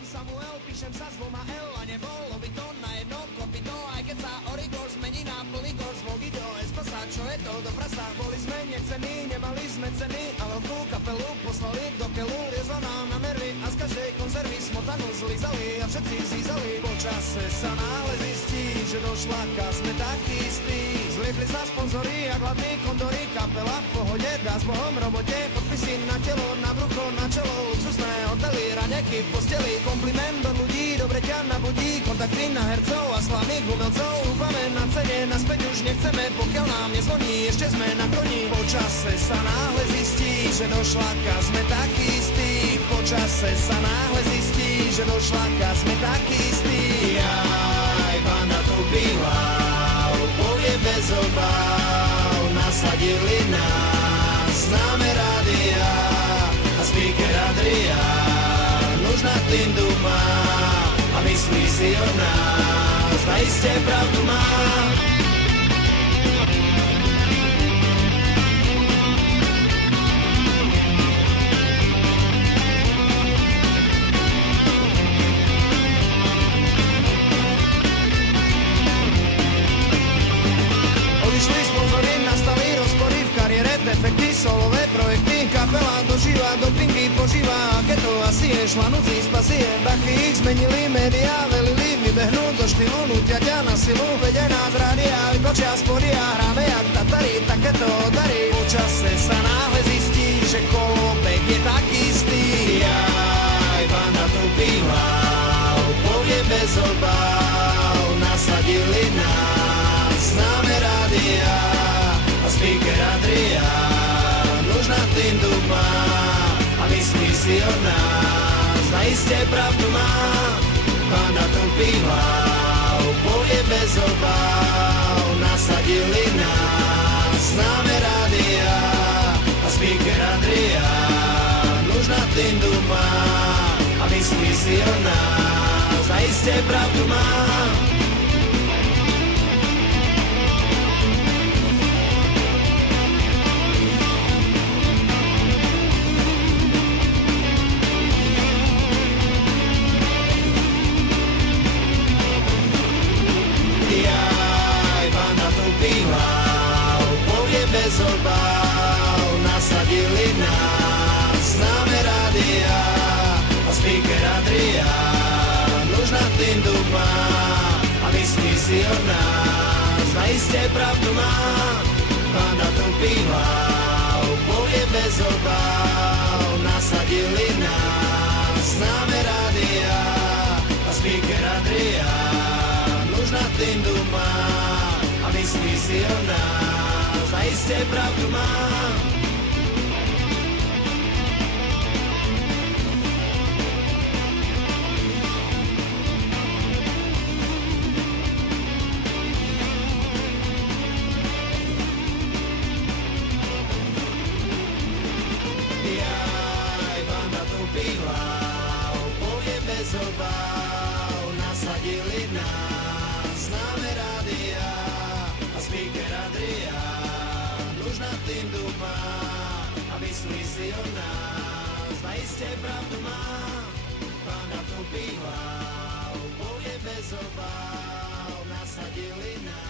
som Samuel, píšem sa s dvoma L a nebolo by to na jedno kopito, aj keď sa Origor zmení na plný kors. Vogy do Espasa, čo je to do frasa? Boli sme nechcení, nemali sme ceny a veľkú kapelu poslali do keľu. Liezla nám na nervy a z každej konzervy smotanu zlízali a všetci zízali. Po čase sa náhle zistí, že došla sme takí istí. Zliepli sa sponzory a hladní kondory, kapela v pohode, dá s Bohom robote, podpisy na telo, na brucho, na čelo, luxusné hotely, raňaky v posteli, kompliment od ľudí, dobre ťa nabudí, kontakty na hercov a slavných umelcov. Stúpame na cene, naspäť už nechceme, pokiaľ nám nezvoní, ešte sme na koni. Po čase sa náhle zistí, že došla sme takí istí. Po čase sa náhle zistí, že došla sme takí istí. Jaj, banda to býva, povie bez obáv, nasadili nás, známe rádia a speaker Adrián už nad tým duma a myslí si o nás, naiste pravdu má. Odišli sponzory, nastali rozpory v kariére, defekty, solové projekty, kapela dožíva, dopingy požíva, aké to asi je, šlanúci spasie. Tachy ich zmenili, médiá velili, vybehnúť zo štýlu, nutia ťa na silu, vedia nás rádia, vykočia spory a hráme jak Tatari, také to darí. Po čase sa náhle zistí, že kolobek je taký istý. Jaj, banda tu býva, povie bez obáv, nasadili nás, známe rádia a speaker Adrián už nad tým duma a myslí si o nás, naiste pravdu má. Banda to býva, povie bez obáv, nasadili nás, známe rádia a speaker Adrián už nad tým duma a myslí si o nás, naiste pravdu má. Bez obáv, nasadili nás, známe rádia a speaker Adrián už nad tým duma a myslí si o nás, naiste pravdu má. Banda to býva, povie bez obáv, nasadili nás, známe rádia a speaker Adrián už nad tým duma a myslí si o nás, naiste pravdu má. Jaj, banda tu býva, povie bez obáv, nasadili nás, známe rádia a speaker Adrián už nad tým duma a myslí si o nás, naiste pravdu má. Banda tu býva, povie bez obáv, nasadili nás.